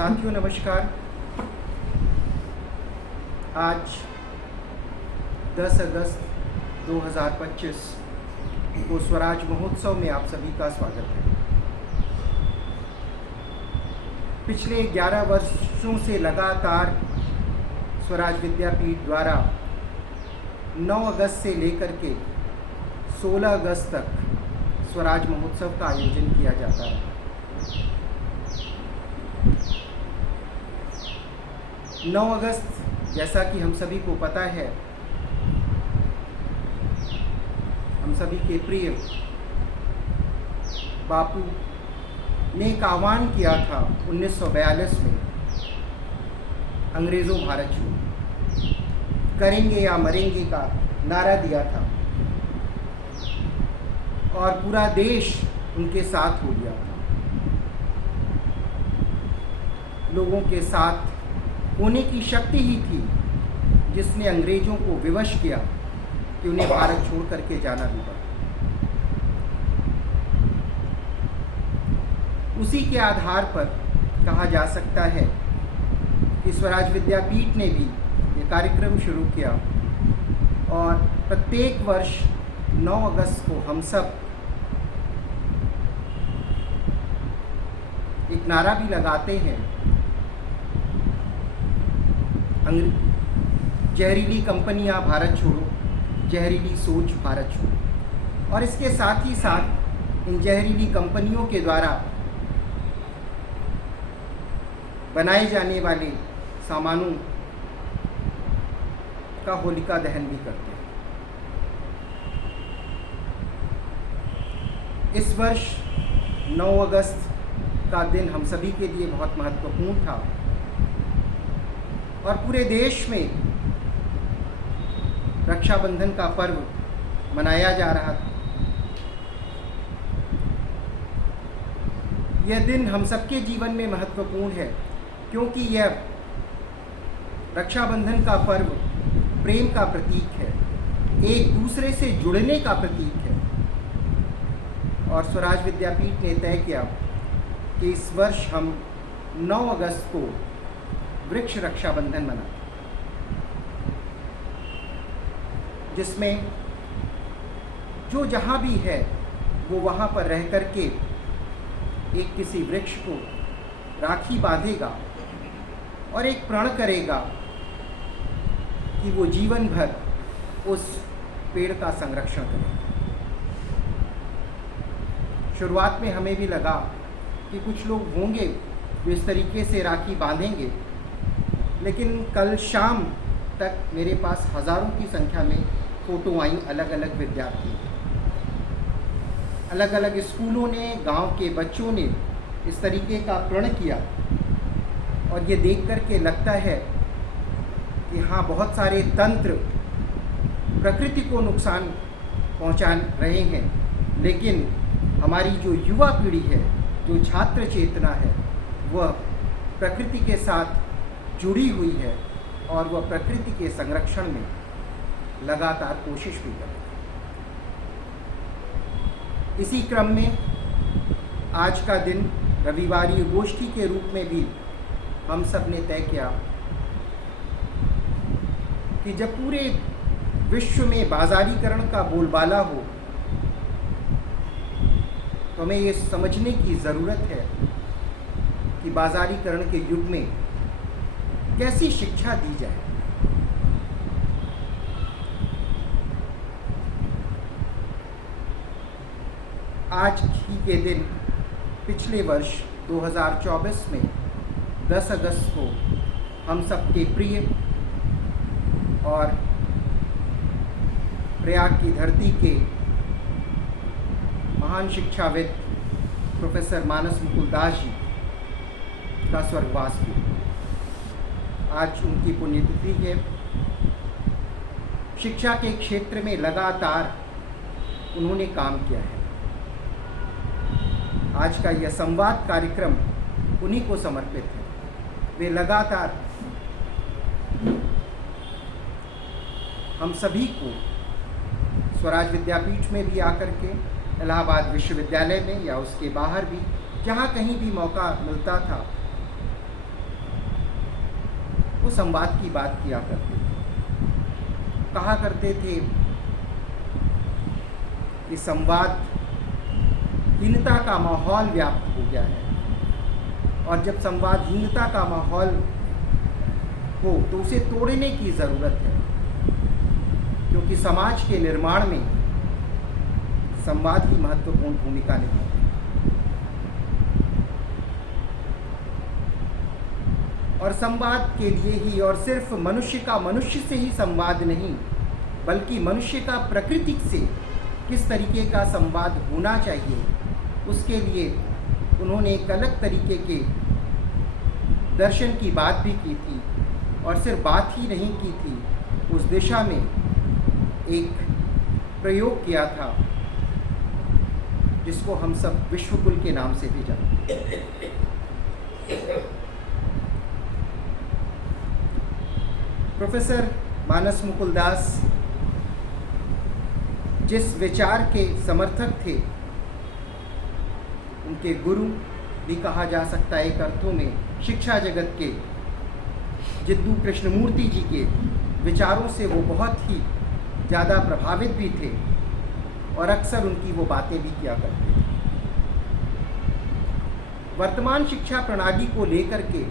साथियों नमस्कार। आज 10 अगस्त 2025 को स्वराज महोत्सव में आप सभी का स्वागत है। पिछले 11 वर्षों से लगातार स्वराज विद्यापीठ द्वारा 9 अगस्त से लेकर के 16 अगस्त तक स्वराज महोत्सव का आयोजन किया जाता है। 9 अगस्त जैसा कि हम सभी को पता है, हम सभी के प्रिय बापू ने एक आह्वान किया था 1942 में, अंग्रेज़ों भारत छोड़ो, करेंगे या मरेंगे का नारा दिया था और पूरा देश उनके साथ हो गया था। लोगों के साथ होने की शक्ति ही थी जिसने अंग्रेज़ों को विवश किया कि उन्हें भारत छोड़ करके जाना भी पड़ा। उसी के आधार पर कहा जा सकता है कि स्वराज विद्यापीठ ने भी ये कार्यक्रम शुरू किया और प्रत्येक वर्ष 9 अगस्त को हम सब एक नारा भी लगाते हैं, जहरीली कंपनियां भारत छोड़ो, जहरीली सोच भारत छोड़ो। और इसके साथ ही साथ इन जहरीली कंपनियों के द्वारा बनाए जाने वाले सामानों का होलिका दहन भी करते हैं। इस वर्ष 9 अगस्त का दिन हम सभी के लिए बहुत महत्वपूर्ण था और पूरे देश में रक्षाबंधन का पर्व मनाया जा रहा था। यह दिन हम सबके जीवन में महत्वपूर्ण है क्योंकि यह रक्षाबंधन का पर्व प्रेम का प्रतीक है, एक दूसरे से जुड़ने का प्रतीक है। और स्वराज विद्यापीठ ने तय किया कि इस वर्ष हम 9 अगस्त को वृक्ष रक्षाबंधन मनाते, जिसमें जो जहाँ भी है वो वहाँ पर रह कर के एक किसी वृक्ष को राखी बांधेगा और एक प्रण करेगा कि वो जीवन भर उस पेड़ का संरक्षण करेगा। शुरुआत में हमें भी लगा कि कुछ लोग होंगे जो इस तरीके से राखी बांधेंगे, लेकिन कल शाम तक मेरे पास हज़ारों की संख्या में फ़ोटो आई। अलग अलग विद्यार्थी, अलग अलग स्कूलों ने, गांव के बच्चों ने इस तरीके का प्रण किया और ये देख कर के लगता है कि हाँ, बहुत सारे तंत्र प्रकृति को नुकसान पहुंचा रहे हैं, लेकिन हमारी जो युवा पीढ़ी है, जो छात्र चेतना है, वह प्रकृति के साथ जुड़ी हुई है और वह प्रकृति के संरक्षण में लगातार कोशिश भी कर रही है। इसी क्रम में आज का दिन रविवारी गोष्ठी के रूप में भी हम सब ने तय किया कि जब पूरे विश्व में बाजारीकरण का बोलबाला हो तो हमें ये समझने की ज़रूरत है कि बाजारीकरण के युग में कैसी शिक्षा दी जाए। आज ही के दिन पिछले वर्ष 2024 में 10 अगस्त को हम सबके प्रिय और प्रयाग की धरती के महान शिक्षाविद प्रोफेसर मानस मुकुल दास जी का स्वर्गवास भी। आज उनकी पुण्यतिथि है। शिक्षा के क्षेत्र में लगातार उन्होंने काम किया है। आज का यह संवाद कार्यक्रम उन्हीं को समर्पित है। वे लगातार हम सभी को स्वराज विद्यापीठ में भी आकर के, इलाहाबाद विश्वविद्यालय में या उसके बाहर भी, जहाँ कहीं भी मौका मिलता था, वो संवाद की बात किया करते थे। कहा करते थे कि संवादहीनता का माहौल व्याप्त हो गया है, और जब संवादहीनता का माहौल हो तो उसे तोड़ने की ज़रूरत है, क्योंकि समाज के निर्माण में संवाद ही महत्वपूर्ण भूमिका निभाता है। और संवाद के लिए ही, और सिर्फ मनुष्य का मनुष्य से ही संवाद नहीं, बल्कि मनुष्य का प्रकृति से किस तरीके का संवाद होना चाहिए, उसके लिए उन्होंने एक अलग तरीके के दर्शन की बात भी की थी। और सिर्फ बात ही नहीं की थी, उस दिशा में एक प्रयोग किया था जिसको हम सब विश्वकुल के नाम से भी जानते हैं। प्रोफेसर मानस मुकुलदास जिस विचार के समर्थक थे, उनके गुरु भी कहा जा सकता है एक अर्थों में, शिक्षा जगत के जिद्दू कृष्णमूर्ति जी के विचारों से वो बहुत ही ज़्यादा प्रभावित भी थे, और अक्सर उनकी वो बातें भी किया करते थे। वर्तमान शिक्षा प्रणाली को लेकर के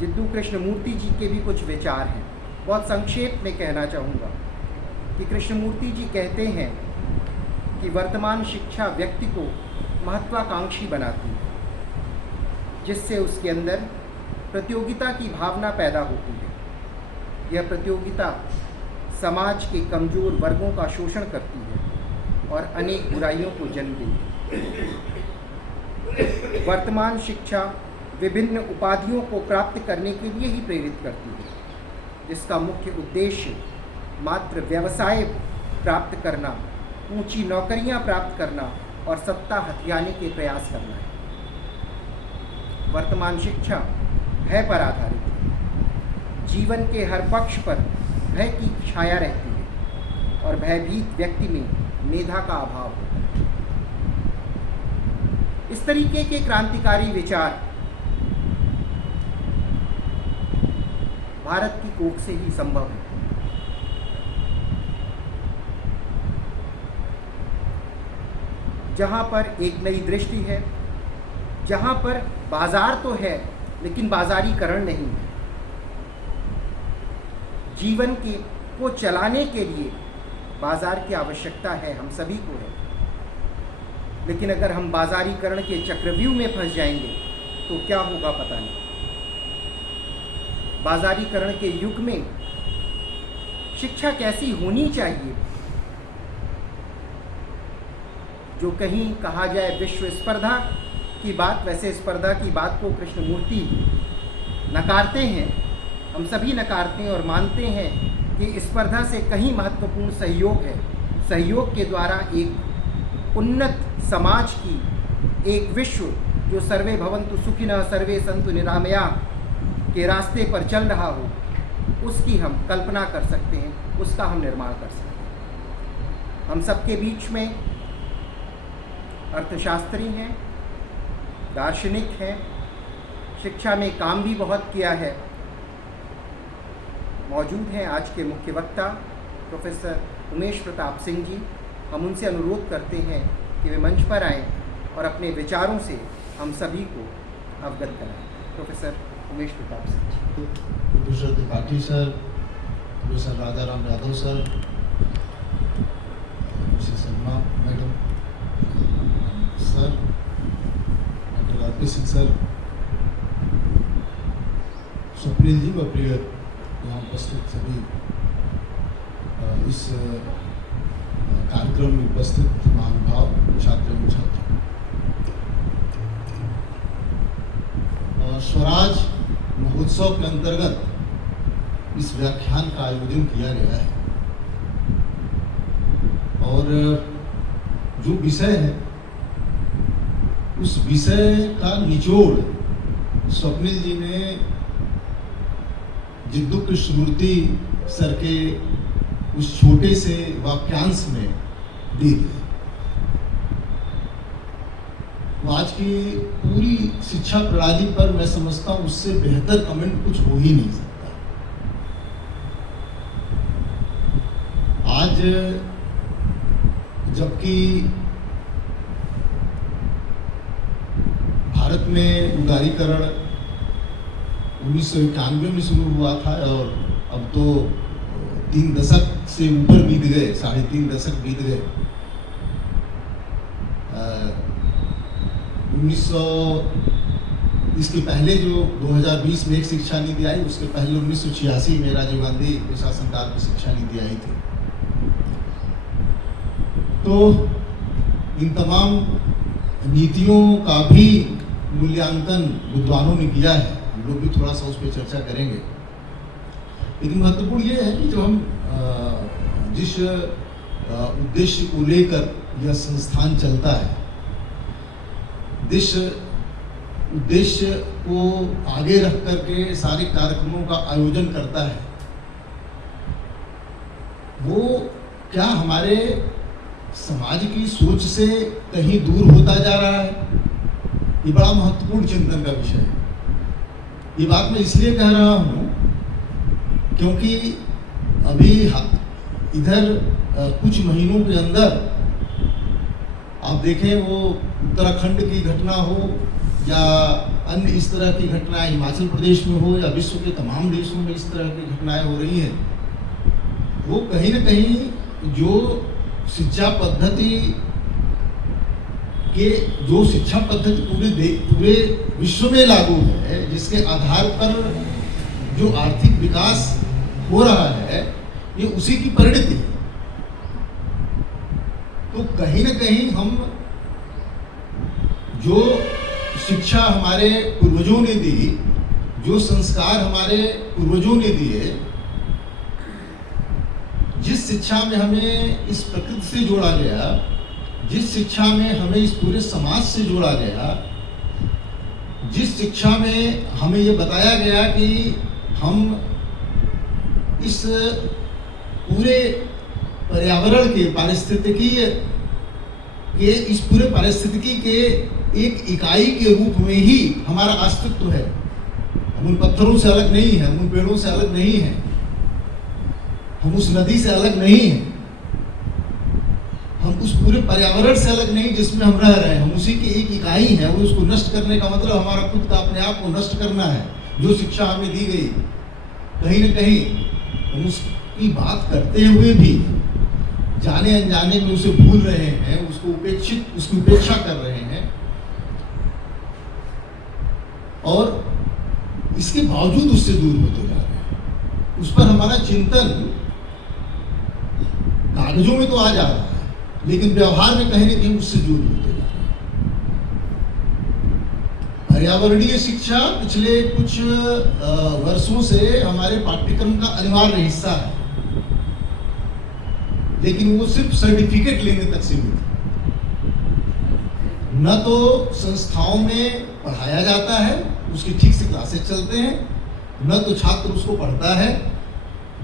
जिद्दू कृष्णमूर्ति जी के भी कुछ विचार हैं। बहुत संक्षेप में कहना चाहूँगा कि कृष्णमूर्ति जी कहते हैं कि वर्तमान शिक्षा व्यक्ति को महत्वाकांक्षी बनाती है, जिससे उसके अंदर प्रतियोगिता की भावना पैदा होती है। यह प्रतियोगिता समाज के कमज़ोर वर्गों का शोषण करती है और अनेक बुराइयों को जन्म देती है। वर्तमान शिक्षा विभिन्न उपाधियों को प्राप्त करने के लिए ही प्रेरित करती है, जिसका मुख्य उद्देश्य मात्र व्यवसाय प्राप्त करना, ऊंची नौकरियां प्राप्त करना और सत्ता हथियाने के प्रयास करना है। वर्तमान शिक्षा भय पर आधारित है। जीवन के हर पक्ष पर भय की छाया रहती है, और भयभीत व्यक्ति में मेधा का अभाव होता है। इस तरीके के क्रांतिकारी विचार भारत की कोख से ही संभव है। जहाँ पर एक नई दृष्टि है, जहाँ पर बाजार तो है लेकिन बाजारीकरण नहीं है। जीवन को चलाने के लिए बाजार की आवश्यकता है, हम सभी को है, लेकिन अगर हम बाजारीकरण के चक्रव्यूह में फंस जाएंगे तो क्या होगा पता नहीं। बाजारीकरण के युग में शिक्षा कैसी होनी चाहिए, जो कहीं कहा जाए विश्व स्पर्धा की बात, वैसे स्पर्धा की बात को कृष्णमूर्ति नकारते हैं, हम सभी नकारते हैं और मानते हैं कि स्पर्धा से कहीं महत्वपूर्ण सहयोग है। सहयोग के द्वारा एक उन्नत समाज की, एक विश्व जो सर्वे भवन्तु सुखिनः सर्वे सन्तु निरामयाः के रास्ते पर चल रहा हो, उसकी हम कल्पना कर सकते हैं, उसका हम निर्माण कर सकते हैं। हम सबके बीच में अर्थशास्त्री हैं, दार्शनिक हैं, शिक्षा में काम भी बहुत किया है, मौजूद हैं आज के मुख्य वक्ता प्रोफेसर उमेश प्रताप सिंह जी। हम उनसे अनुरोध करते हैं कि वे मंच पर आएं और अपने विचारों से हम सभी को अवगत कराएं। Professor Umesh Pratap Singh ji. Professor Tripathi sir, professor Rajaram Yadav sir, Mrs Sharma madam sir, doctor R P Singh sir, Swapnil ji व प्रिय यहाँ उपस्थित सभी इस कार्यक्रम में उपस्थित महानुभाव छात्र एवं छात्र, स्वराज महोत्सव के अंतर्गत इस व्याख्यान का आयोजन किया गया है और जो विषय है उस विषय का निचोड़ स्वप्निल जी ने जिद्दू कृष्णमूर्ति सर के उस छोटे से वाक्यांश में दी है। तो आज की पूरी शिक्षा प्रणाली पर मैं समझता हूँ उससे बेहतर कमेंट कुछ हो ही नहीं सकता। आज जबकि भारत में उदारीकरण 1991 में शुरू हुआ था और अब तो 3 दशक से ऊपर बीत गए, 3.5 दशक बीत गए। 1900 इसके पहले जो 2020 में एक शिक्षा नीति आई, उसके पहले 1986 में राजीव गांधी के शासनकाल में शिक्षा नीति आई थी। तो इन तमाम नीतियों का भी मूल्यांकन विद्वानों ने किया है, हम लोग भी थोड़ा सा उस पर चर्चा करेंगे। लेकिन महत्वपूर्ण ये है कि जो हम जिस उद्देश्य को लेकर यह संस्थान चलता है, जिस उद्देश्य को आगे रख करके सारे कार्यक्रमों का आयोजन करता है, वो क्या हमारे समाज की सोच से कहीं दूर होता जा रहा है? ये बड़ा महत्वपूर्ण चिंतन का विषय है। ये बात मैं इसलिए कह रहा हूँ क्योंकि अभी इधर कुछ महीनों के अंदर आप देखें, वो उत्तराखंड की घटना हो या अन्य इस तरह की घटनाएं हिमाचल प्रदेश में हो या विश्व के तमाम देशों में इस तरह की घटनाएं हो रही हैं, वो कहीं ना कहीं जो शिक्षा पद्धति पूरे विश्व में लागू है, जिसके आधार पर जो आर्थिक विकास हो रहा है, ये उसी की परिणति है। तो कहीं ना कहीं हम जो शिक्षा हमारे पूर्वजों ने दी, जो संस्कार हमारे पूर्वजों ने दिए, जिस शिक्षा में हमें इस प्रकृति से जोड़ा गया, जिस शिक्षा में हमें इस पूरे समाज से जोड़ा गया, जिस शिक्षा में हमें ये बताया गया कि हम इस पूरे पर्यावरण के पारिस्थितिकी के इस पूरे पारिस्थितिकी के एक इकाई के रूप में ही हमारा अस्तित्व है। हम उन पत्थरों से अलग नहीं है, हम उन पेड़ों से अलग नहीं है, हम उस नदी से अलग नहीं है, हम उस पूरे पर्यावरण से अलग नहीं जिसमें हम रह रहे हैं। हम उसी की एक इकाई है। वो उसको नष्ट करने का मतलब हमारा खुद का अपने आप को नष्ट करना है। जो शिक्षा हमें दी गई, कहीं न कहीं हम उसकी बात करते हुए भी जाने अनजाने में उसे भूल रहे हैं, उसकी उपेक्षा कर रहे हैं। और इसके बावजूद उससे दूर होते जा रहे हैं। उस पर हमारा चिंतन कागजों में तो आ जा रहा है, लेकिन व्यवहार में कहीं न कहीं उससे दूर होते जा रहे हैं। पर्यावरणीय शिक्षा पिछले कुछ वर्षों से हमारे पाठ्यक्रम का अनिवार्य हिस्सा है, लेकिन वो सिर्फ सर्टिफिकेट लेने तक सीमित है। न तो संस्थाओं में पढ़ाया जाता है, उसकी ठीक से क्लासेस चलते हैं, न तो छात्र उसको पढ़ता है।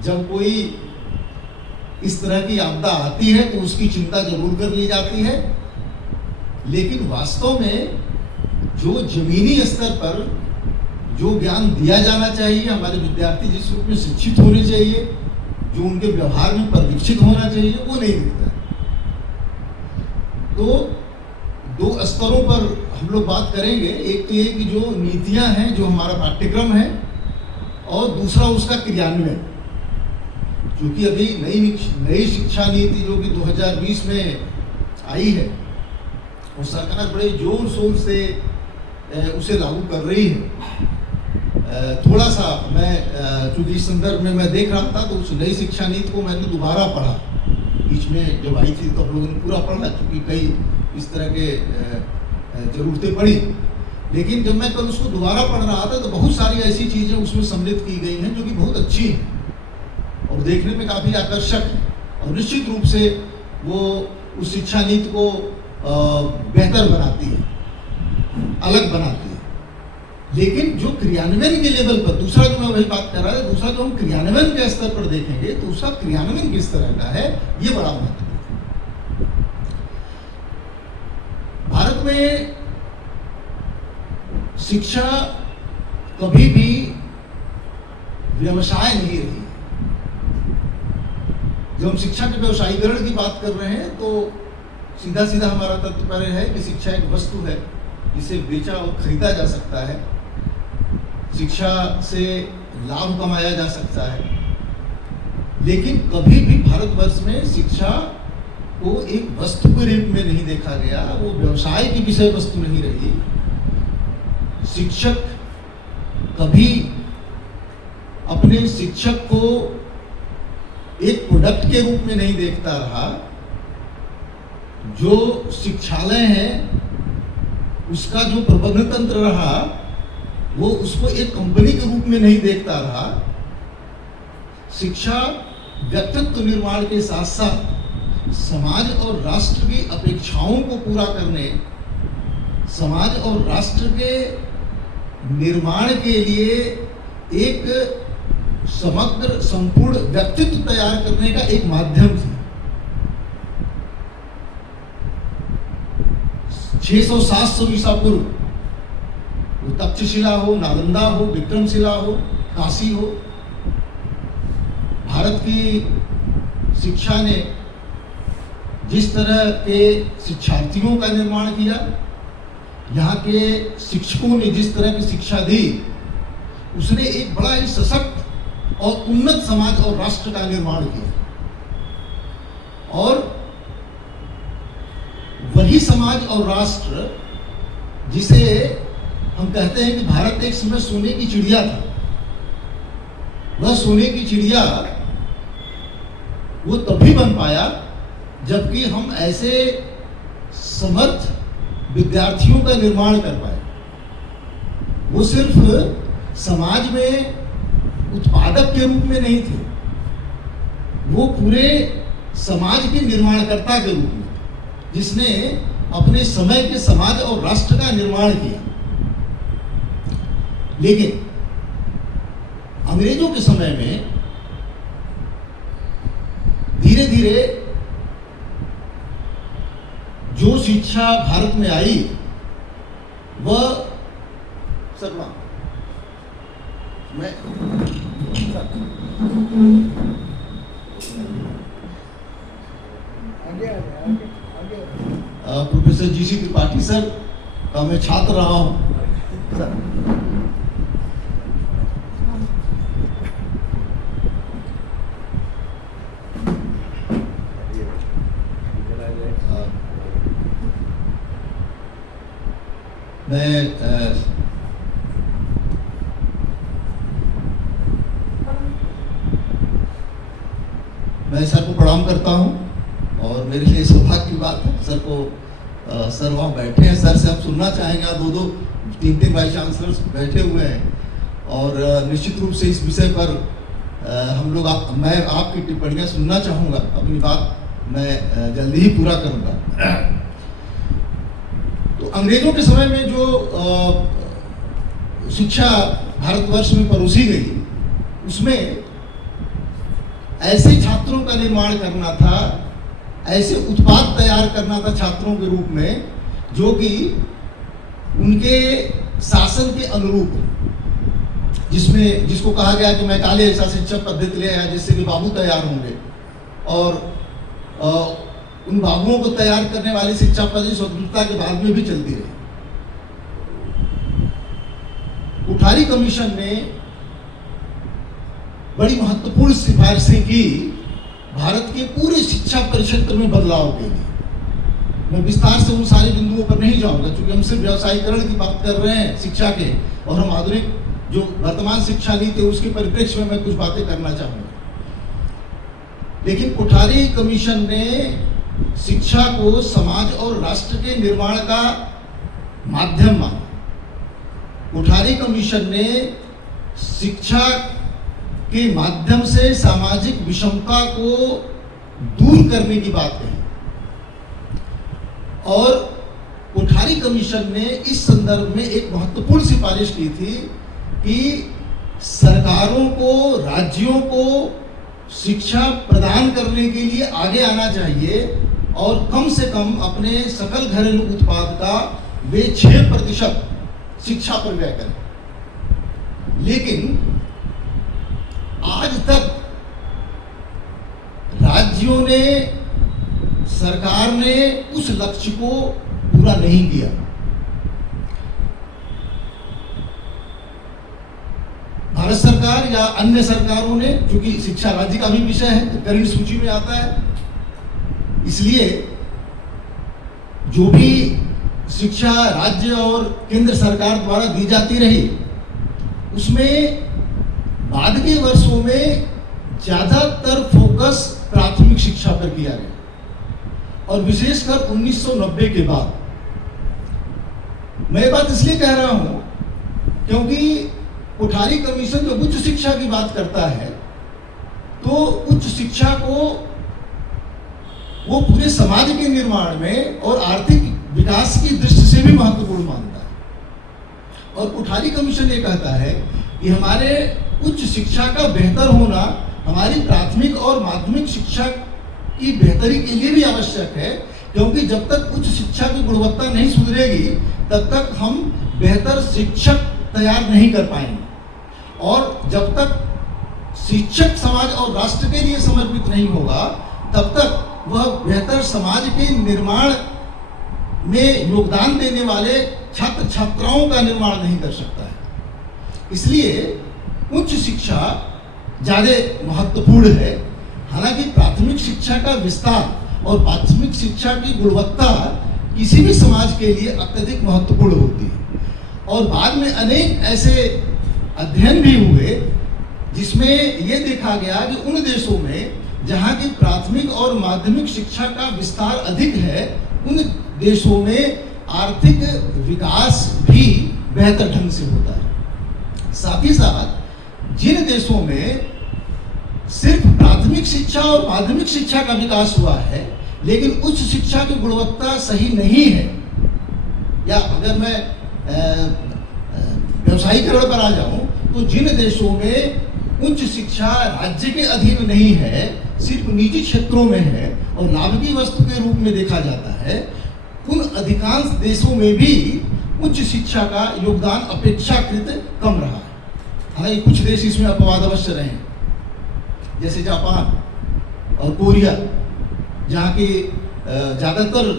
जब कोई इस तरह की आपदा आती है तो उसकी चिंता जरूर कर ली जाती है, लेकिन वास्तव में जो जमीनी स्तर पर जो ज्ञान दिया जाना चाहिए, हमारे विद्यार्थी जिस रूप में शिक्षित होने चाहिए, जो उनके व्यवहार में परिलक्षित होना चाहिए, वो नहीं दिखता। तो 2 स्तरों पर हम लोग बात करेंगे। एक तो ये कि जो नीतियां हैं, जो हमारा पाठ्यक्रम है, और दूसरा उसका क्रियान्वयन। क्योंकि अभी नई शिक्षा नीति जो कि 2020 में आई है, और सरकार बड़े जोर शोर से उसे लागू कर रही है। थोड़ा सा मैं चूंकि इस संदर्भ में मैं देख रहा था, तो उस नई शिक्षा नीति को मैंने दोबारा पढ़ा। बीच में जब आई थी तो हम लोगों ने पूरा पढ़ा, क्योंकि कई इस तरह के जरूरतें पड़ी। लेकिन जब मैं कल उसको दोबारा पढ़ रहा था तो बहुत सारी ऐसी चीज़ें उसमें सम्मिलित की गई हैं जो कि बहुत अच्छी हैं और देखने में काफ़ी आकर्षक है, और निश्चित रूप से वो उस शिक्षा नीति को बेहतर बनाती है, अलग बनाती है। लेकिन जो क्रियान्वयन के लेवल पर, दूसरा जो मैं वही बात कर रहा था, दूसरा जो हम क्रियान्वयन के स्तर पर देखेंगे तो उसका क्रियान्वयन किस तरह का है, ये बड़ा महत्वपूर्ण है। भारत में शिक्षा कभी भी व्यवसाय नहीं रही। जब हम शिक्षा के व्यवसायीकरण की बात कर रहे हैं तो सीधा सीधा हमारा तात्पर्य है कि शिक्षा एक वस्तु है जिसे बेचा और खरीदा जा सकता है, शिक्षा से लाभ कमाया जा सकता है, लेकिन कभी भी भारतवर्ष में शिक्षा को एक वस्तु के रूप में नहीं देखा गया, वो व्यवसाय की विषय वस्तु नहीं रही। शिक्षक कभी अपने शिक्षक को एक प्रोडक्ट के रूप में नहीं देखता रहा। जो शिक्षालय है उसका जो प्रबंधन तंत्र रहा वो उसको एक कंपनी के रूप में नहीं देखता रहा। शिक्षा व्यक्तित्व निर्माण के साथ साथ समाज और राष्ट्र की अपेक्षाओं को पूरा करने, समाज और राष्ट्र के निर्माण के लिए एक समग्र संपूर्ण व्यक्तित्व तैयार करने का एक माध्यम थी। 600-700 ईसा पूर्व, वो तक्षशिला हो, नालंदा हो, विक्रमशिला हो, काशी हो, भारत की शिक्षा ने जिस तरह के शिक्षार्थियों का निर्माण किया, यहाँ के शिक्षकों ने जिस तरह की शिक्षा दी, उसने एक बड़ा ही सशक्त और उन्नत समाज और राष्ट्र का निर्माण किया। और वही समाज और राष्ट्र जिसे हम कहते हैं कि भारत एक समय सोने की चिड़िया था, वह सोने की चिड़िया वो तभी बन पाया जबकि हम ऐसे समर्थ विद्यार्थियों का निर्माण कर पाए। वो सिर्फ समाज में उत्पादक के रूप में नहीं थे, वो पूरे समाज के निर्माणकर्ता के रूप में, जिसने अपने समय के समाज और राष्ट्र का निर्माण किया। लेकिन अंग्रेजों के समय में धीरे धीरे जो शिक्षा भारत में आई वह शर्मा मैं प्रोफेसर जीसी त्रिपाठी सर का मैं छात्र रहा हूं सर। मैं सर को प्रणाम करता हूं और मेरे लिए सौभाग्य की बात है सर को सर वहाँ बैठे हैं, सर से हम सुनना चाहेंगे। 2-3 वाइस चांसलर्स बैठे हुए हैं और निश्चित रूप से इस विषय पर हम लोग मैं आपकी टिप्पणियाँ सुनना चाहूँगा। अपनी बात मैं जल्दी ही पूरा करूँगा। तो अंग्रेजों के समय में जो शिक्षा भारतवर्ष में परोसी गई, उसमें ऐसे छात्रों का निर्माण करना था, ऐसे उत्पाद तैयार करना था छात्रों के रूप में जो कि उनके शासन के अनुरूप, जिसको कहा गया कि मैकाले ऐसा शिक्षा पद्धति ले आया जिससे कि बाबू तैयार होंगे, और उन बाबुओं को तैयार करने वाली शिक्षा पद्धति स्वतंत्रता के बाद में भी चलती रही। कोठारी कमीशन ने बड़ी महत्वपूर्ण सिफारिशें की भारत के पूरे शिक्षा परिक्षेत्र में बदलाव के लिए। मैं विस्तार से उन सारे बिंदुओं पर नहीं जाऊंगा क्योंकि हम सिर्फ व्यवसायीकरण की बात कर रहे हैं शिक्षा के, और हम आधुनिक जो वर्तमान शिक्षा नीति है उसके परिप्रेक्ष्य में मैं कुछ बातें करना चाहूंगा। लेकिन कोठारी कमीशन ने शिक्षा को समाज और राष्ट्र के निर्माण का माध्यम माना। कोठारी कमीशन ने शिक्षा के माध्यम से सामाजिक विषमता को दूर करने की बात कही, और कोठारी कमीशन ने इस संदर्भ में एक महत्वपूर्ण सिफारिश की थी कि सरकारों को, राज्यों को शिक्षा प्रदान करने के लिए आगे आना चाहिए और कम से कम अपने सकल घरेलू उत्पाद का वे 6% शिक्षा पर व्यय करें। लेकिन आज तक राज्यों ने, सरकार ने उस लक्ष्य को पूरा नहीं किया। भारत सरकार या अन्य सरकारों ने, क्योंकि शिक्षा राज्य का भी विषय है, करंट सूची में आता है, इसलिए जो भी शिक्षा राज्य और केंद्र सरकार द्वारा दी जाती रही, उसमें बाद के वर्षों में ज्यादातर फोकस प्राथमिक शिक्षा पर किया गया और विशेषकर 1990 के बाद। मैं बात इसलिए कह रहा हूं क्योंकि कोठारी कमीशन जब उच्च शिक्षा की बात करता है तो उच्च शिक्षा को वो पूरे समाज के निर्माण में और आर्थिक विकास की दृष्टि से भी महत्वपूर्ण मानता है। और कोठारी कमीशन ये कहता है कि हमारे उच्च शिक्षा का बेहतर होना हमारी प्राथमिक और माध्यमिक शिक्षा की बेहतरी के लिए भी आवश्यक है, क्योंकि जब तक उच्च शिक्षा की गुणवत्ता नहीं सुधरेगी तब तक हम बेहतर शिक्षक तैयार नहीं कर पाएंगे, और जब तक शिक्षक समाज और राष्ट्र के लिए समर्पित नहीं होगा तब तक वह बेहतर समाज के निर्माण में योगदान देने वाले छात्र छात्राओं का निर्माण नहीं कर सकता है। इसलिए उच्च शिक्षा ज़्यादा महत्वपूर्ण है। हालांकि प्राथमिक शिक्षा का विस्तार और प्राथमिक शिक्षा की गुणवत्ता किसी भी समाज के लिए अत्यधिक महत्वपूर्ण होती है, और बाद में अनेक ऐसे अध्ययन भी हुए जिसमें यह देखा गया कि उन देशों में जहाँ की प्राथमिक और माध्यमिक शिक्षा का विस्तार अधिक है, उन देशों में आर्थिक विकास भी बेहतर ढंग से होता है। साथ ही साथ जिन देशों में सिर्फ प्राथमिक शिक्षा और माध्यमिक शिक्षा का विकास हुआ है लेकिन उच्च शिक्षा की गुणवत्ता सही नहीं है, या अगर मैं व्यवसायीकरण पर आ जाऊं तो जिन देशों में उच्च शिक्षा राज्य के अधीन नहीं है, सिर्फ निजी क्षेत्रों में है और लाभ की वस्तु के रूप में देखा जाता है, उन अधिकांश देशों में भी उच्च शिक्षा का योगदान अपेक्षाकृत कम रहा है। हालांकि कुछ देश इसमें अपवाद अवश्य रहे, जैसे जापान और कोरिया, जहाँ की ज़्यादातर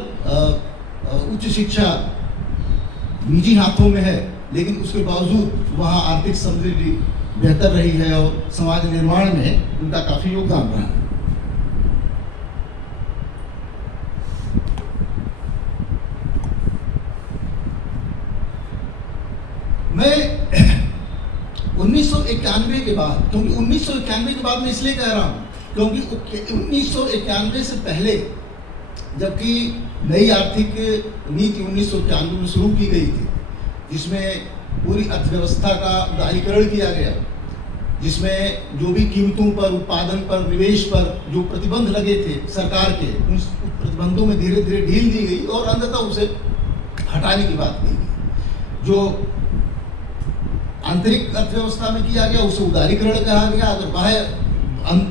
उच्च शिक्षा निजी हाथों में है, लेकिन उसके बावजूद वहाँ आर्थिक समृद्धि बेहतर रही है और समाज निर्माण में उनका काफ़ी योगदान रहा है। मैं 1991 के बाद, क्योंकि 1991 के बाद मैं इसलिए कह रहा हूँ क्योंकि 1991 से पहले, जबकि नई आर्थिक नीति 1991 में शुरू की गई थी, जिसमें पूरी अर्थव्यवस्था का उदारीकरण किया गया, जिसमें जो भी कीमतों पर, उत्पादन पर, निवेश पर जो प्रतिबंध लगे थे सरकार के, उन प्रतिबंधों में धीरे धीरे ढील दी गई और अंततः उसे हटाने की बात की गई। जो आंतरिक अर्थव्यवस्था में किया गया उसे उदारीकरण कहा गया, अगर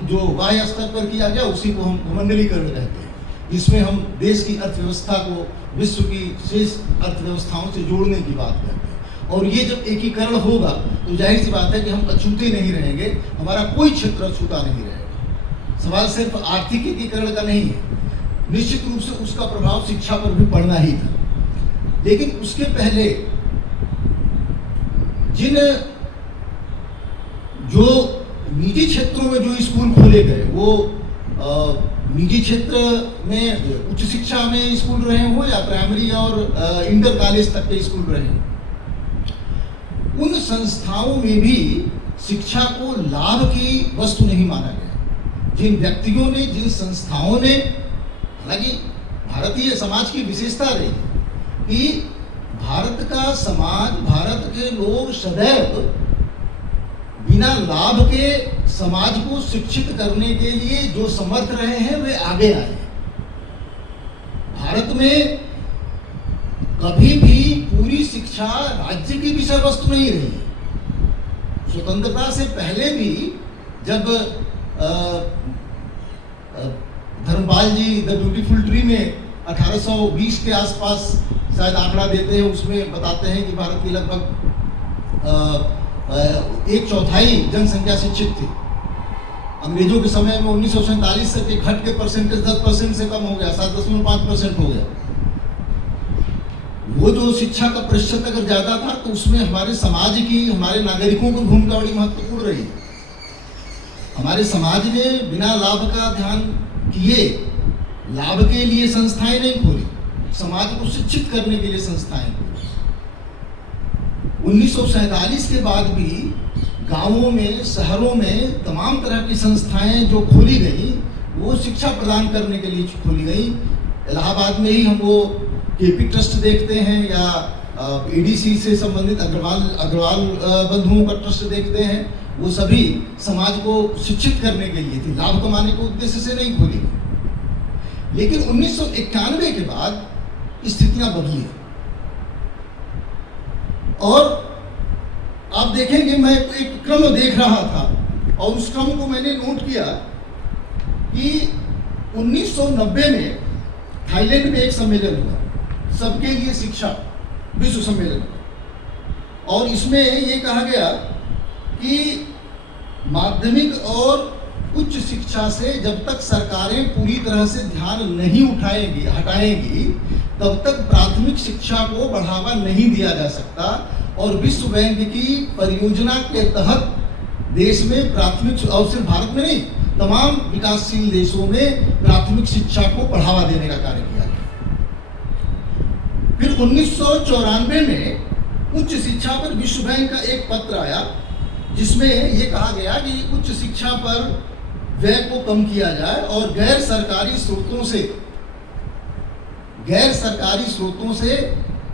जो बाह्य स्तर पर किया गया उसी को हम भूमंडलीकरण कहते हैं, जिसमें हम देश की अर्थव्यवस्था को विश्व की शेष अर्थव्यवस्थाओं से जोड़ने की बात करते हैं। और ये जब एकीकरण होगा तो जाहिर सी बात है कि हम अछूते नहीं रहेंगे, हमारा कोई क्षेत्र अछूता नहीं रहेगा। सवाल सिर्फ आर्थिक एकीकरण का नहीं है, निश्चित रूप से उसका प्रभाव शिक्षा पर भी पड़ना ही था। लेकिन उसके पहले जिन जो निजी क्षेत्रों में जो स्कूल खोले गए, वो निजी क्षेत्र में उच्च शिक्षा में स्कूल रहे हो या प्राइमरी और इंटर कॉलेज तक के स्कूल रहे हो, उन संस्थाओं में भी शिक्षा को लाभ की वस्तु नहीं माना गया। जिन व्यक्तियों ने, जिन संस्थाओं ने, हालांकि भारतीय समाज की विशेषता रही कि भारत का समाज, भारत के लोग सदैव बिना लाभ के समाज को शिक्षित करने के लिए जो समर्थ रहे हैं वे आगे आए हैं। भारत में कभी भी पूरी शिक्षा राज्य की विषय वस्तु नहीं रही है। स्वतंत्रता से पहले भी जब धर्मपाल जी द ब्यूटीफुल ट्री में 1820 के आसपास शायद आंकड़ा देते हैं, उसमें बताते हैं कि भारत की लगभग 1/4 जनसंख्या शिक्षित थी। अंग्रेजों के समय में 1947 से घट के परसेंटेज 10% से कम हो गया, 7.5% हो गया। वो जो शिक्षा का प्रतिशत अगर ज्यादा था तो उसमें हमारे समाज की, हमारे नागरिकों की भूमिका बड़ी महत्वपूर्ण रही। हमारे समाज ने बिना लाभ का ध्यान किए लाभ के लिए संस्थाएं नहीं खोली, समाज को शिक्षित करने के लिए संस्थाएं खोली। 1947 के बाद भी गांवों में, शहरों में तमाम तरह की संस्थाएं जो खोली गई वो शिक्षा प्रदान करने के लिए खोली गई। इलाहाबाद में ही हम वो केपी ट्रस्ट देखते हैं या एडीसी से संबंधित अग्रवाल बंधुओं का ट्रस्ट देखते हैं, वो सभी समाज को शिक्षित करने के लिए थी, लाभ कमाने के उद्देश्य से नहीं खोली गई। लेकिन 1991 के बाद स्थितियां बदली और आप देखेंगे, मैं एक क्रम देख रहा था और उस क्रम को मैंने नोट किया कि 1990 में थाईलैंड में एक सम्मेलन हुआ, सबके लिए शिक्षा विश्व सम्मेलन, और इसमें ये कहा गया कि माध्यमिक और उच्च शिक्षा से जब तक सरकारें पूरी तरह से ध्यान नहीं हटाएंगी तब तक प्राथमिक शिक्षा को बढ़ावा नहीं दिया जा सकता। और विश्व बैंक की परियोजना के तहत देश में प्राथमिक, और सिर्फ भारत में नहीं, तमाम विकासशील देशों में प्राथमिक शिक्षा को बढ़ावा देने का कार्य किया गया। फिर 1994 में उच्च शिक्षा पर विश्व बैंक का एक पत्र आया जिसमें यह कहा गया कि उच्च शिक्षा पर व्यय को कम किया जाए और गैर सरकारी स्रोतों से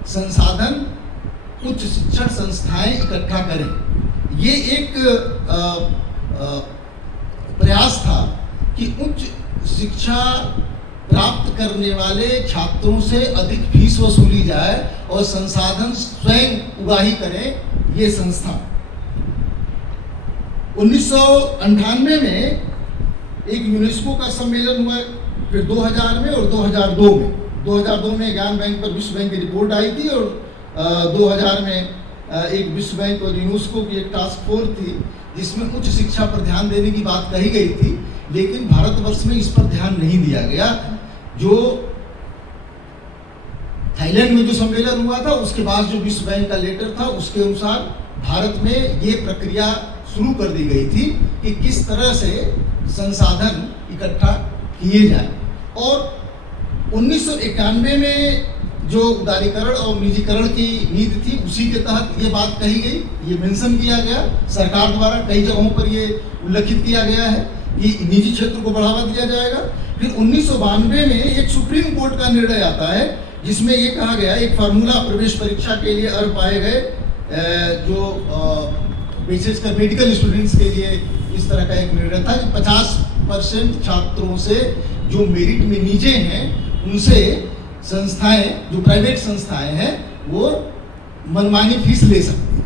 संसाधन उच्च शिक्षण संस्थाएं इकट्ठा करें। ये एक प्रयास था कि उच्च शिक्षा प्राप्त करने वाले छात्रों से अधिक फीस वसूली जाए और संसाधन स्वयं उगाही करें ये संस्था। 1998 में एक यूनेस्को का सम्मेलन हुआ, फिर 2000 में और 2002 में। 2002 में ज्ञान बैंक पर विश्व बैंक की रिपोर्ट आई थी और 2000 में एक विश्व बैंक और यूनेस्को की एक टास्क फोर्स थी जिसमें उच्च शिक्षा पर ध्यान देने की बात कही गई थी, लेकिन भारतवर्ष में इस पर ध्यान नहीं दिया गया। जो थाईलैंड में जो सम्मेलन हुआ था उसके बाद जो विश्व बैंक का लेटर था उसके अनुसार भारत में ये प्रक्रिया शुरू कर दी गई थी कि किस तरह से संसाधन इकट्ठा किए जाए। और 1991 में जो उदारीकरण और निजीकरण की नीति थी उसी के तहत ये बात कही गई, ये मेंशन किया गया, सरकार द्वारा कई जगहों पर ये उल्लेखित किया गया है कि निजी क्षेत्र को बढ़ावा दिया जाएगा। फिर 1992 में एक सुप्रीम कोर्ट का निर्णय आता है जिसमें ये कहा गया, एक फार्मूला प्रवेश परीक्षा के लिए अर्ह पाए गए जो विशेषकर मेडिकल स्टूडेंट्स के लिए इस तरह का एक निर्णय था कि 50% छात्रों से जो मेरिट में नीचे हैं उनसे संस्थाएं, जो प्राइवेट संस्थाएं हैं, वो मनमानी फीस ले सकती हैं।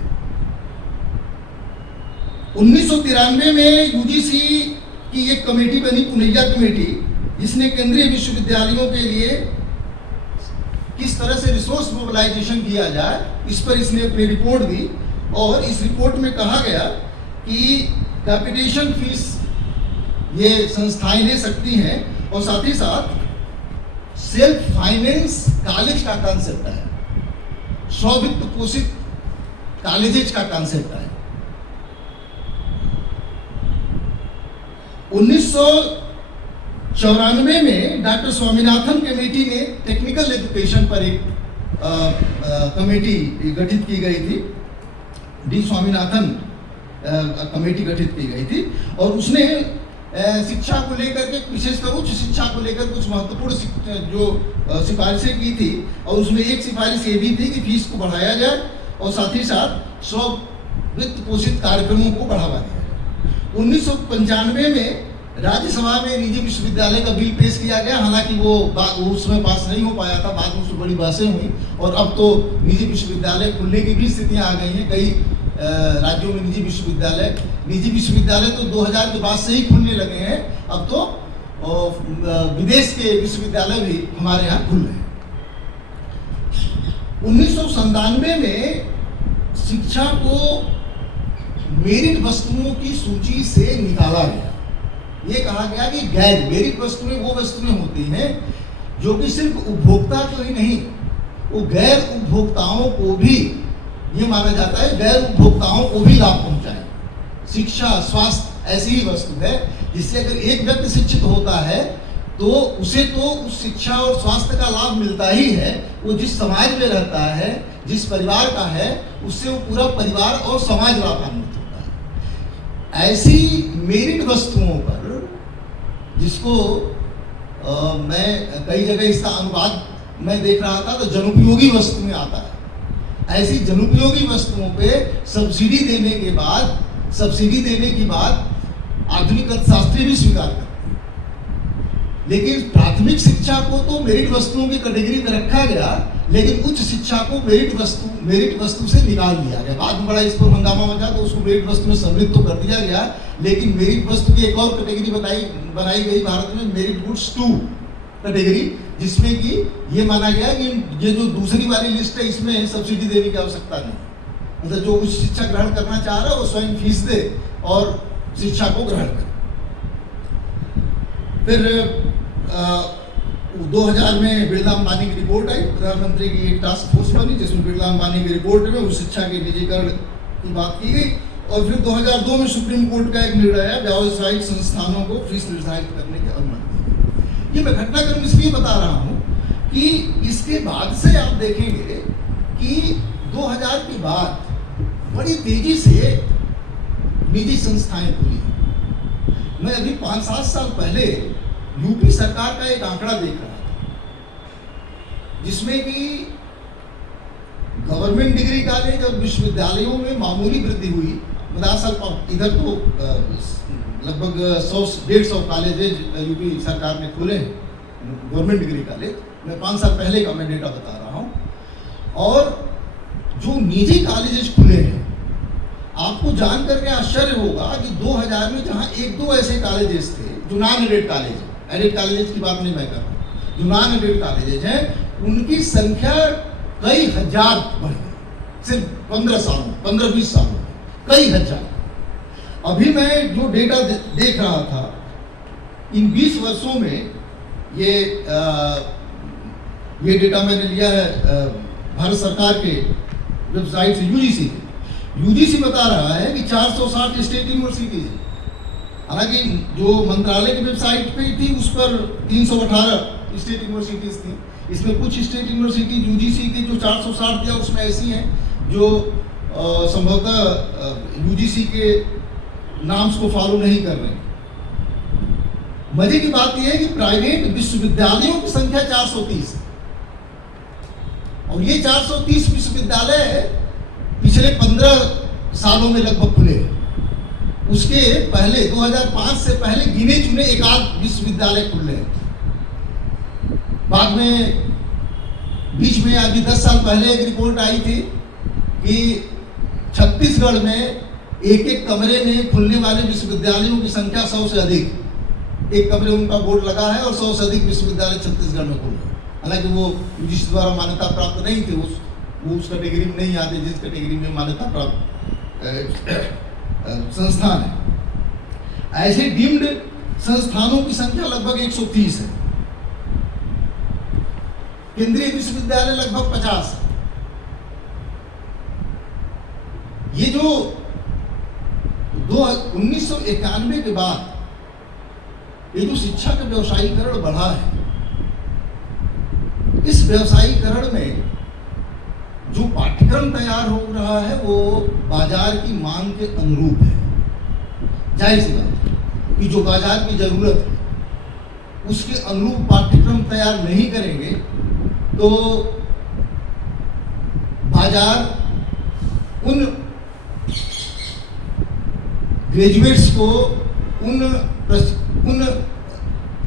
1993 में यूजीसी की एक कमेटी बनी, पुनैया कमेटी, जिसने केंद्रीय विश्वविद्यालयों के लिए किस तरह से रिसोर्स मोबिलाइजेशन किया जाए इस पर इसने अपनी रिपोर्ट दी। और इस रिपोर्ट में कहा गया कि कैपिटेशन फीस ये संस्थाएं ले सकती हैं और साथ ही साथ सेल्फ फाइनेंस कॉलेज का कांसेप्ट है, स्ववित्त पोषित कॉलेजेज का कांसेप्ट है। 1994 में डॉक्टर स्वामीनाथन कमेटी ने टेक्निकल एजुकेशन पर एक कमेटी गठित की गई थी, डी स्वामीनाथन कमेटी गठित की गई थी और उसने शिक्षा को लेकर के, विशेषकर उच्च शिक्षा को लेकर कुछ महत्वपूर्ण जो सिफारिशें की थी और उसमें एक सिफारिश ये भी थी कि फीस को बढ़ाया जाए और साथ ही साथ स्व वित्त पोषित कार्यक्रमों को बढ़ावा दिया जाए। 1995 में राज्यसभा में निजी विश्वविद्यालय का बिल पेश किया गया, हालांकि वो उसमें पास नहीं हो पाया था, बाद में उसमें बड़ी बहसें हुई और अब तो निजी विश्वविद्यालय खुलने की भी स्थितियां आ गई हैं। कई राज्यों में निजी विश्वविद्यालय तो 2000 के बाद से ही खुलने लगे हैं अब तो, और विदेश के विश्वविद्यालय भी हमारे यहाँ खुल रहे हैं। 1997 में शिक्षा को मेरिट वस्तुओं की सूची से निकाला गया। ये कहा गया कि गैर मेरिट वस्तुएं वो वस्तुएं होती हैं जो कि सिर्फ उपभोक्ता को ही नहीं, वो गैर उपभोक्ताओं को भी, ये माना जाता है गैर उपभोक्ताओं को भी लाभ पहुंचाए। शिक्षा, स्वास्थ्य ऐसी ही वस्तु है जिससे अगर एक व्यक्ति शिक्षित होता है तो उसे तो उस शिक्षा और स्वास्थ्य का लाभ मिलता ही है। वो जिस समाज में रहता है, जिस परिवार का है, उससे वो पूरा परिवार और समाज लाभान्वित होता है। ऐसी मेरिट वस्तुओं पर, जिसको मैं कई जगह इसका अनुवाद मैं देख रहा था तो जनोपयोगी वस्तुएं आता है। ऐसी जनोपयोगी वस्तुओं पे सब्सिडी देने के बाद आधुनिक अर्थशास्त्री भी स्वीकार करते हैं। लेकिन प्राथमिक शिक्षा को तो मेरिट वस्तुओं की कैटेगरी में रखा गया, लेकिन उच्च शिक्षा को मेरिट वस्तु से निकाल दिया गया। बाद में बड़ा इस पर हंगामा मचा तो उसको मेरिट वस्तु में सम्मिलित तो कर दिया गया, लेकिन मेरिट वस्तु की एक और कैटेगरी बनाई गई भारत में, मेरिट गुड्स 2 कैटेगरी, जिसमें कि ये माना गया कि ये जो दूसरी वाली लिस्ट है इसमें सब्सिडी देने की आवश्यकता नहीं। मतलब जो उच्च शिक्षा ग्रहण करना चाह रहा है वो स्वयं फीस दे और शिक्षा को ग्रहण करे। फिर 2000 में बिरला अंबानी की रिपोर्ट आई, प्रधानमंत्री की एक टास्क फोर्स बनी जिसमें बिरला अंबानी की रिपोर्ट में उस शिक्षा के निजीकरण की बात की गई। और फिर 2002 में सुप्रीम कोर्ट का एक निर्णय है, व्यावसायिक संस्थानों को फीस निर्धारित करने की अनुमति। ये मैं घटनाक्रम इसलिए बता रहा हूँ कि इसके बाद से आप देखेंगे कि 2000 के बाद बड़ी तेजी से निजी संस्थाएं खुली। मैं अभी 5-7 साल पहले यूपी सरकार का एक आंकड़ा देख रहा था, जिसमें कि गवर्नमेंट डिग्री कॉलेज और विश्वविद्यालयों में मामूली वृद्धि हुई। दरअसल इधर तो लगभग 100-150 कॉलेजेज यूपी सरकार ने खोले हैं, गवर्नमेंट डिग्री कॉलेज। मैं 5 साल पहले का मैं डेटा बता रहा हूँ। और जो निजी कॉलेजेस खुले हैं, आपको जान करके आश्चर्य होगा कि 2000 में जहाँ 1-2 ऐसे कॉलेजेस थे जो non aided college, aided colleges की बात नहीं मैं कर रहा हूँ, जो नॉन एडेड कॉलेजेस हैं उनकी संख्या कई हजार बढ़ गई सिर्फ 15-20 सालों में, कई हजार। अभी मैं जो डेटा देख रहा था, इन 20 वर्षों में ये डेटा मैंने लिया है भारत सरकार के वेबसाइट से, यूजीसी बता रहा है कि 460 स्टेट यूनिवर्सिटीज है। हालांकि जो मंत्रालय की वेबसाइट पे थी उस पर 318 स्टेट यूनिवर्सिटीज थी। इसमें कुछ स्टेट यूनिवर्सिटी यूजीसी के जो 460 दिया उसमें ऐसी हैं जो संभवतः यूजीसी के नाम्स को फॉलो नहीं कर रहे। मजे की बात यह है कि प्राइवेट विश्वविद्यालयों की संख्या 430 है और ये 430 विश्वविद्यालय पिछले 15 सालों में लगभग खुले। उसके पहले 2005 से पहले गिने चुने एक आध विश्वविद्यालय खुले। बाद में बीच में अभी 10 साल पहले एक रिपोर्ट आई थी कि छत्तीसगढ़ में एक कमरे में खुलने वाले विश्वविद्यालयों की संख्या 100 से अधिक, एक कमरे उनका बोर्ड लगा है और 100 से अधिक विश्वविद्यालय छत्तीसगढ़ में खुले। हालांकि वो यूजीसी द्वारा मान्यता प्राप्त नहीं थे, वो उस कैटेगरी में नहीं आते जिस कैटेगरी में मान्यता प्राप्त संस्थान है। ऐसे डीम्ड संस्थानों की संख्या लगभग 130 है। केंद्रीय विश्वविद्यालय लगभग 50 है। ये जो 1991 के बाद ये जो शिक्षा का व्यवसायीकरण बढ़ा है, इस व्यवसायीकरण में जो पाठ्यक्रम तैयार हो रहा है वो बाजार की मांग के अनुरूप है। जाहिर सी बात है कि जो बाजार की जरूरत है उसके अनुरूप पाठ्यक्रम तैयार नहीं करेंगे तो बाजार उन ग्रेजुएट्स को, उन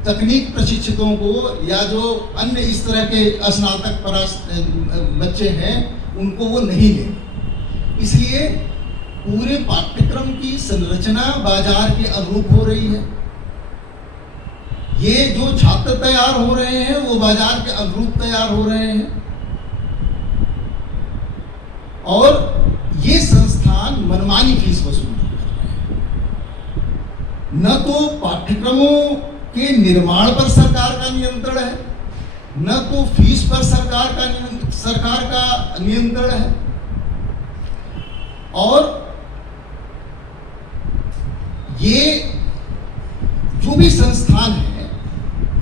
तकनीक प्रशिक्षितों को या जो अन्य इस तरह के स्नातक बच्चे हैं उनको वो नहीं लेंगे। इसलिए पूरे पाठ्यक्रम की संरचना बाजार के अनुरूप हो रही है। ये जो छात्र तैयार हो रहे हैं वो बाजार के अनुरूप तैयार हो रहे हैं, और ये संस्थान मनमानी फीस वसूल कर रहे हैं। न तो पाठ्यक्रमों के निर्माण पर सरकार का नियंत्रण है, न तो फीस पर सरकार का नियंत्रण है, और ये जो भी संस्थान है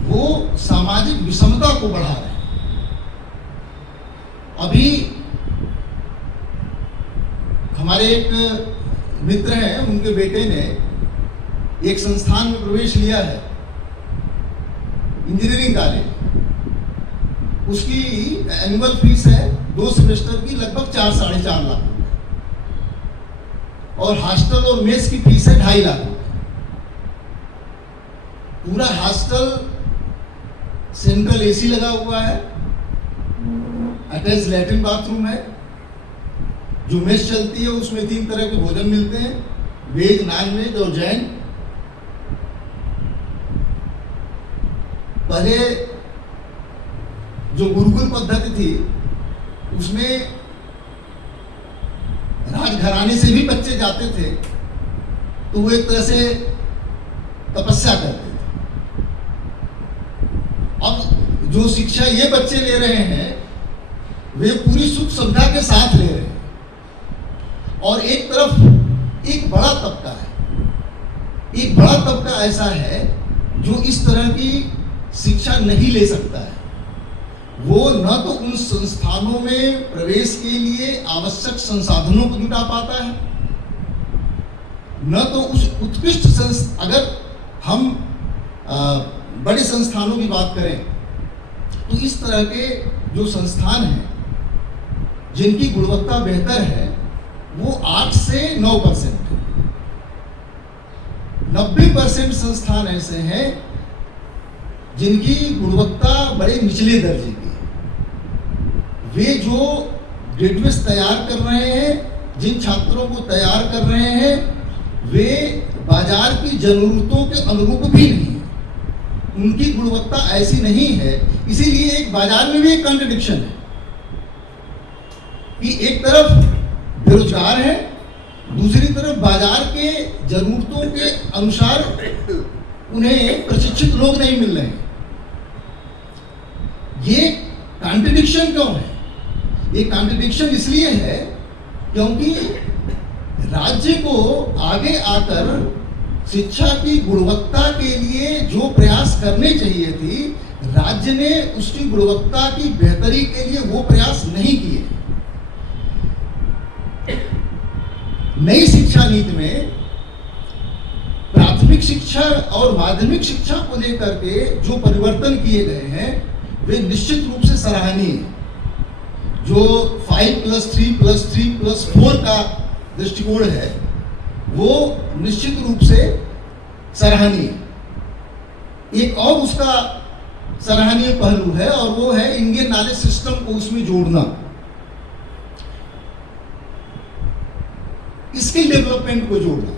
वो सामाजिक विषमता को बढ़ा रहे हैं। अभी हमारे एक मित्र हैं, उनके बेटे ने एक संस्थान में प्रवेश लिया है, इंजीनियरिंग कॉलेज। उसकी एनुअल फीस है 2 सेमेस्टर की लगभग 4-4.5 लाख रुपए, और हॉस्टल और मेस की फीस है 2.5 लाख रुपए। पूरा हॉस्टल सेंट्रल एसी लगा हुआ है, अटैच लैट्रिन बाथरूम है, जो मेस चलती है उसमें 3 तरह के भोजन मिलते हैं, वेज, नॉन वेज और जैन। पहले जो गुरुकुल पद्धति थी उसमें राजघराने से भी बच्चे जाते थे, तो वो एक तरह से तपस्या करते थे। अब जो शिक्षा ये बच्चे ले रहे हैं वे पूरी सुख सुविधा के साथ ले रहे हैं, और एक तरफ एक बड़ा तबका है, एक बड़ा तबका ऐसा है जो इस तरह की शिक्षा नहीं ले सकता है। वो न तो उन संस्थानों में प्रवेश के लिए आवश्यक संसाधनों को जुटा पाता है, न तो उस उत्कृष्ट अगर हम बड़े संस्थानों की बात करें तो इस तरह के जो संस्थान हैं जिनकी गुणवत्ता बेहतर है वो 8 से 9% है। 90% संस्थान ऐसे हैं जिनकी गुणवत्ता बड़े निचले दर्जे की है। वे जो ग्रेजुएट्स तैयार कर रहे हैं, जिन छात्रों को तैयार कर रहे हैं, वे बाजार की जरूरतों के अनुरूप भी नहीं है, उनकी गुणवत्ता ऐसी नहीं है। इसीलिए एक बाजार में भी एक कॉन्ट्रडिक्शन है कि एक तरफ बेरोजगार है, दूसरी तरफ बाजार के जरूरतों के अनुसार उन्हें प्रशिक्षित लोग नहीं मिल रहे हैं। ये कॉन्ट्रडिक्शन क्यों है? ये कॉन्ट्रडिक्शन इसलिए है क्योंकि राज्य को आगे आकर शिक्षा की गुणवत्ता के लिए जो प्रयास करने चाहिए थी, राज्य ने उसकी गुणवत्ता की बेहतरी के लिए वो प्रयास नहीं किए। नई शिक्षा नीति में प्राथमिक शिक्षा और माध्यमिक शिक्षा को लेकर के जो परिवर्तन किए गए हैं वे निश्चित रूप से सराहनीय हैं। जो 5+3+3+4 का दृष्टिकोण है वो निश्चित रूप से सराहनीय है। एक और उसका सराहनीय पहलू है और वो है इंडियन नॉलेज सिस्टम को उसमें जोड़ना, स्किल डेवलपमेंट को जोड़ना,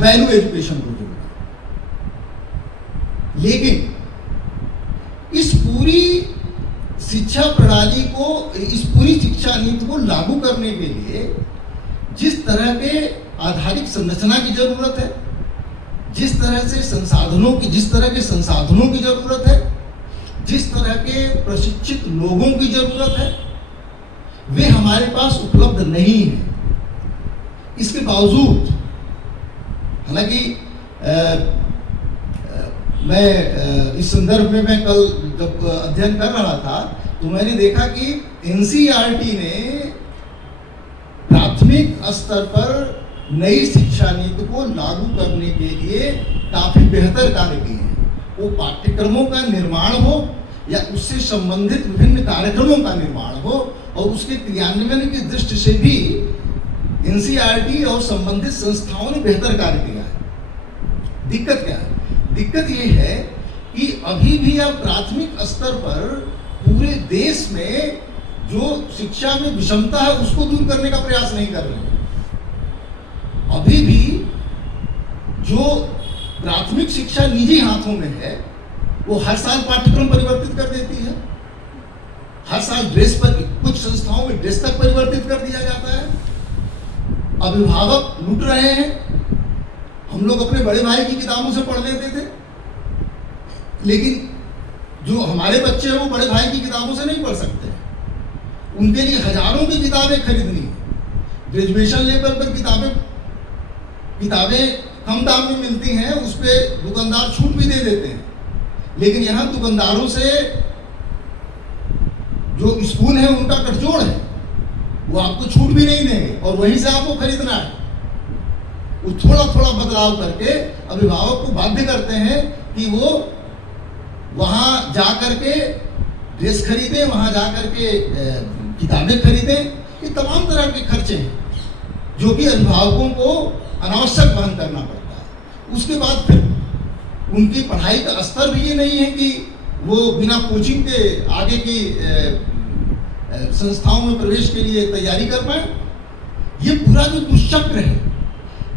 वैल्यू एजुकेशन को जोड़ना। लेकिन इस पूरी शिक्षा प्रणाली को, इस पूरी शिक्षा नीति को लागू करने के लिए जिस तरह के आधारिक संरचना की जरूरत है, जिस तरह के संसाधनों की जरूरत है, जिस तरह के प्रशिक्षित लोगों की जरूरत है, वे हमारे पास उपलब्ध नहीं है। इसके बावजूद हालांकि मैं इस संदर्भ में मैं कल जब अध्ययन कर रहा था तो मैंने देखा कि एनसीईआरटी ने प्राथमिक स्तर पर नई शिक्षा नीति को लागू करने के लिए काफी बेहतर कार्य किए हैं। वो पाठ्यक्रमों का निर्माण हो या उससे संबंधित विभिन्न कार्यक्रमों का निर्माण हो और उसके क्रियान्वयन की दृष्टि से भी एनसीईआरटी और संबंधित संस्थाओं ने बेहतर कार्य किया है। दिक्कत क्या है? दिक्कत ये है कि अभी भी अब प्राथमिक स्तर पर पूरे देश में जो शिक्षा में विषमता है उसको दूर करने का प्रयास नहीं कर रहे हैं। अभी भी जो प्राथमिक शिक्षा निजी हाथों में है वो हर साल पाठ्यक्रम परिवर्तित कर देती है, हर साल ड्रेस पर, कुछ संस्थाओं में ड्रेस तक परिवर्तित कर दिया जाता है। अभिभावक लूट रहे हैं। हम लोग अपने बड़े भाई की किताबों से पढ़ लेते थे, लेकिन जो हमारे बच्चे हैं वो बड़े भाई की किताबों से नहीं पढ़ सकते। उनके लिए हजारों की किताबें खरीदनी है। ग्रेजुएशन लेवल पर किताबें कम दाम में मिलती हैं, उस पर दुकानदार छूट भी दे देते हैं, लेकिन यहाँ दुकानदारों से जो स्कूल है उनका गठजोड़ है, वो आपको छूट भी नहीं देंगे और वहीं से आपको खरीदना है। वो थोड़ा थोड़ा बदलाव करके अभिभावक को बाध्य करते हैं कि वो वहाँ जा करके ड्रेस खरीदें, वहाँ जा करके किताबें खरीदें। ये तमाम तरह के खर्चे हैं जो कि अभिभावकों को अनावश्यक वहन करना पड़ता है। उसके बाद फिर उनकी पढ़ाई का स्तर भी ये नहीं है कि वो बिना कोचिंग के आगे की संस्थाओं में प्रवेश के लिए तैयारी कर पाए। ये पूरा जो दुष्चक्र है,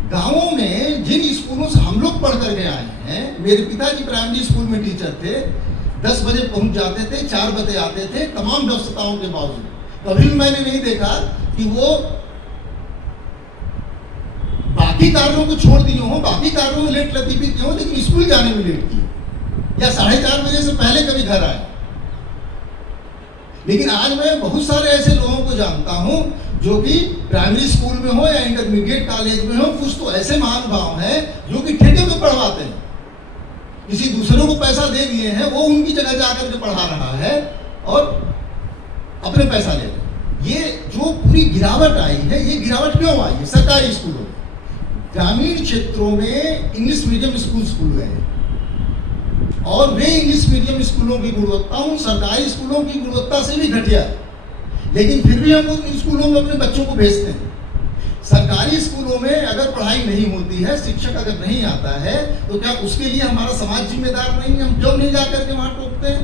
गांवों में जिन स्कूलों से हम लोग पढ़ करके आए हैं, मेरे पिताजी प्राइमरी स्कूल में टीचर थे, 10 बजे पहुंच जाते थे, 4 बजे आते थे, तमाम व्यस्तताओं के बावजूद। कभी भी मैंने नहीं देखा कि वो बाकी कार्यों को छोड़ दिए हों, बाकी कार्यों में लेट लतीफी किए हों, लेकिन स्कूल जाने में लेट किए या 4:30 बजे से पहले कभी घर आए। लेकिन आज मैं बहुत सारे ऐसे लोगों को जानता हूं जो कि प्राइमरी स्कूल में हो या इंटरमीडिएट कॉलेज में हो, कुछ तो ऐसे महानुभाव हैं जो कि ठेके में पढ़वाते हैं, किसी दूसरे को पैसा दे दिए हैं, वो उनकी जगह जाकर के पढ़ा रहा है और अपने पैसा ले रहे हैं। ये जो पूरी गिरावट आई है, ये गिरावट क्यों आई है? सरकारी स्कूलों में, ग्रामीण क्षेत्रों में इंग्लिश मीडियम स्कूल खुल गए हैं और वे इंग्लिश मीडियम स्कूलों की गुणवत्ता उन सरकारी स्कूलों की गुणवत्ता से भी घटिया है, लेकिन फिर भी हम उन स्कूलों में अपने बच्चों को भेजते हैं। सरकारी स्कूलों में अगर पढ़ाई नहीं होती है, शिक्षक अगर नहीं आता है, तो क्या उसके लिए हमारा समाज जिम्मेदार नहीं है? हम क्यों नहीं जा करके वहाँ टोकते हैं?